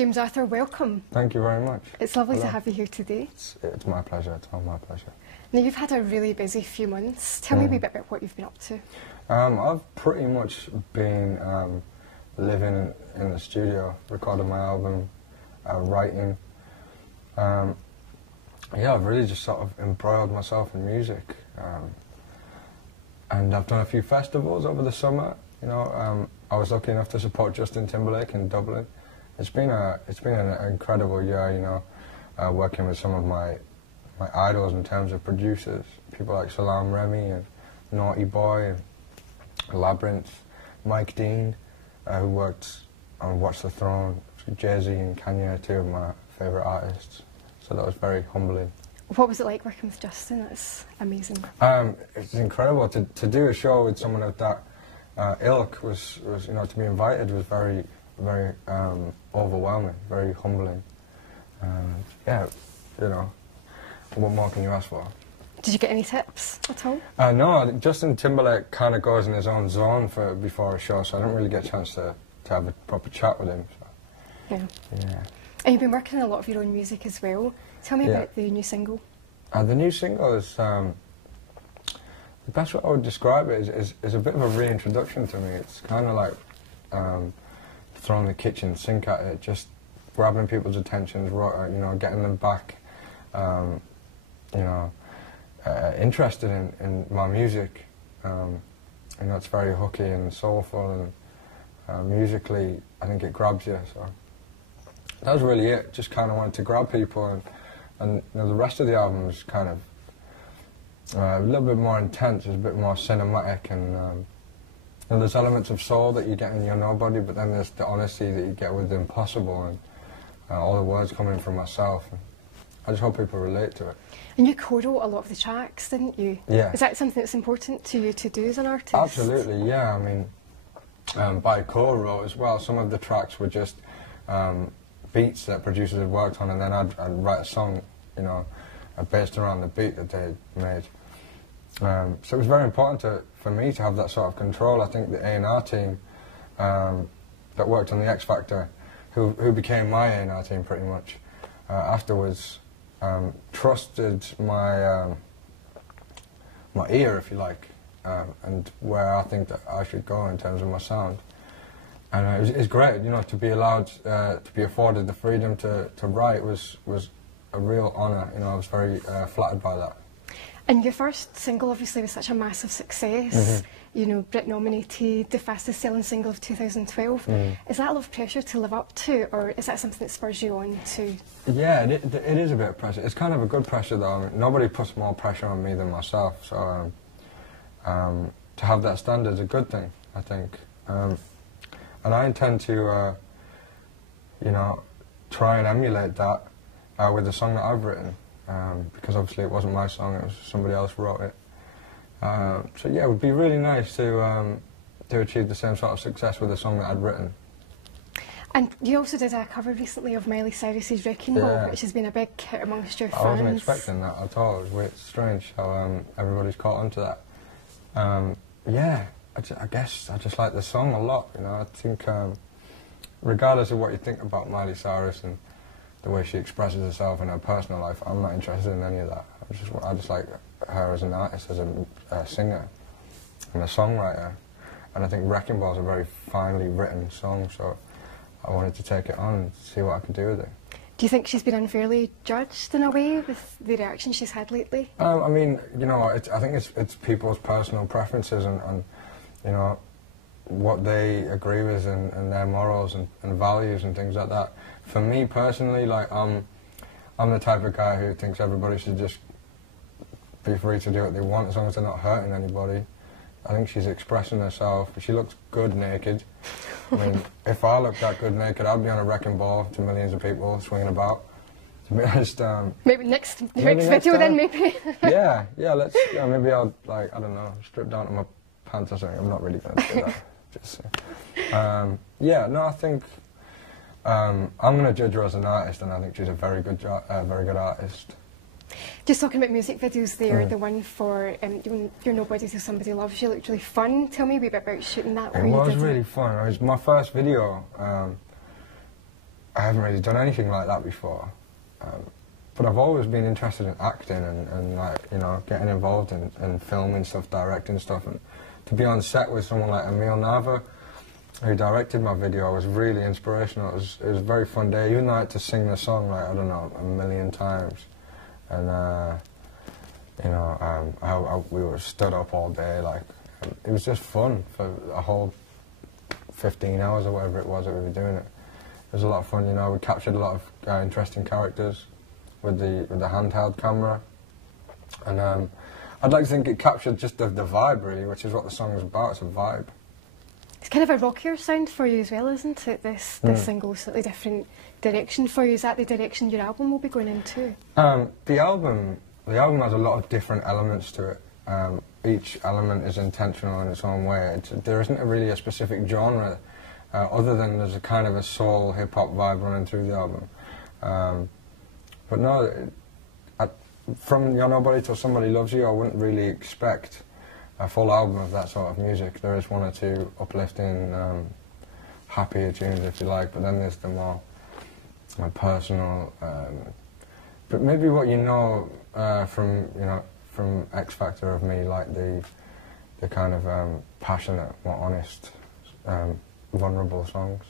James Arthur, welcome. Thank you very much. It's lovely to have you here today. It's my pleasure. It's all my pleasure. Now, you've had a really busy few months. Tell me a wee bit about what you've been up to. I've pretty much been living in the studio, recording my album, writing. Yeah, I've really just sort of embroiled myself in music. And I've done a few festivals over the summer. You know, I was lucky enough to support Justin Timberlake in Dublin. It's been an incredible year, you know, working with some of my idols in terms of producers, people like Salam Remy and Naughty Boy and Labyrinth, Mike Dean, who worked on Watch the Throne, Jay-Z and Kanye, two of my favourite artists. So that was very humbling. What was it like working with Justin? That's amazing. It's incredible to do a show with someone of that ilk. Was you know, to be invited was very overwhelming, very humbling. Yeah, you know, what more can you ask for? Did you get any tips at all? No, Justin Timberlake kind of goes in his own zone before a show, so I don't really get a chance to have a proper chat with him. So. Yeah. And you've been working on a lot of your own music as well. Tell me about the new single. The new single is, the best way I would describe it is a bit of a reintroduction to me. It's kind of like throwing the kitchen sink at it, just grabbing people's attentions, you know, getting them back, you know, interested in my music. You know, it's very hooky and soulful, and musically, I think it grabs you. So that was really it. Just kind of wanted to grab people, and you know, the rest of the album is kind of a little bit more intense. It's a bit more cinematic, and you know, there's elements of soul that you get in You're Nobody, but then there's the honesty that you get with Impossible, and all the words coming from myself. And I just hope people relate to it. And you co-wrote a lot of the tracks, didn't you? Yeah. Is that something that's important to you to do as an artist? Absolutely, yeah. I mean, by co-wrote as well, some of the tracks were just beats that producers had worked on, and then I'd write a song, you know, based around the beat that they'd made. So it was very important for me to have that sort of control. I think the A&R team that worked on the X Factor, who became my A&R team pretty much, afterwards trusted my my ear, if you like, and where I think that I should go in terms of my sound. And it's great, you know, to be allowed, to be afforded the freedom to write was a real honour. You know, I was very flattered by that. And your first single obviously was such a massive success. You know, Brit nominated, the fastest selling single of 2012. Is that a lot of pressure to live up to, or is that something that spurs you on to? Yeah, it is a bit of pressure. It's kind of a good pressure though. I mean, nobody puts more pressure on me than myself, so to have that standard is a good thing, I think. And I intend to, you know, try and emulate that with the song that I've written, because obviously it wasn't my song, it was somebody else wrote it. So yeah, it would be really nice to achieve the same sort of success with a song that I'd written. And you also did a cover recently of Miley Cyrus's Wrecking Ball, which has been a big hit amongst your fans. I wasn't expecting that at all. It was weird, strange how everybody's caught onto that. Yeah. I guess I just like the song a lot, you know. I think, regardless of what you think about Miley Cyrus and the way she expresses herself in her personal life, I'm not interested in any of that. I just like her as an artist, as a singer and a songwriter. And I think Wrecking Ball is a very finely written song, so I wanted to take it on and see what I could do with it. Do you think she's been unfairly judged in a way with the reaction she's had lately? I mean, you know, I think it's people's personal preferences and you know, what they agree with and their morals and values and things like that. For me personally, like, I'm the type of guy who thinks everybody should just be free to do what they want as long as they're not hurting anybody. I think she's expressing herself. She looks good naked. I mean, if I looked that good naked, I'd be on a wrecking ball to millions of people swinging about. To be honest, maybe next video then, maybe. yeah, let's. Maybe I'll, like, I don't know, strip down to my pants or something. I'm not really going to do that. Just, yeah, no, I think I'm going to judge her as an artist, and I think she's a very good artist. Just talking about music videos there, the one for You're Nobody Till Somebody Loves You looked really fun. Tell me a bit about shooting that. It was really fun. It was my first video. I haven't really done anything like that before. But I've always been interested in acting and like, you know, getting involved in filming stuff, directing stuff, and to be on set with someone like Emil Nava, who directed my video, was really inspirational. It was a very fun day, even though I had to sing the song like, I don't know, a million times. And you know, we were stood up all day, like, it was just fun for a whole 15 hours or whatever it was that we were doing it. It was a lot of fun, you know. We captured a lot of interesting characters with the handheld camera, and I'd like to think it captured just the vibe, really, which is what the song is about. It's a vibe. It's kind of a rockier sound for you as well, isn't it? This single, slightly different direction for you. Is that the direction your album will be going into? The album has a lot of different elements to it. Each element is intentional in its own way. There isn't really a specific genre, other than there's a kind of a soul hip-hop vibe running through the album. But no, from You're Nobody Till Somebody Loves You, I wouldn't really expect a full album of that sort of music. There is one or two uplifting, happier tunes, if you like, but then there's the more personal. But maybe what you know from X Factor of me, like the kind of passionate, more honest, vulnerable songs.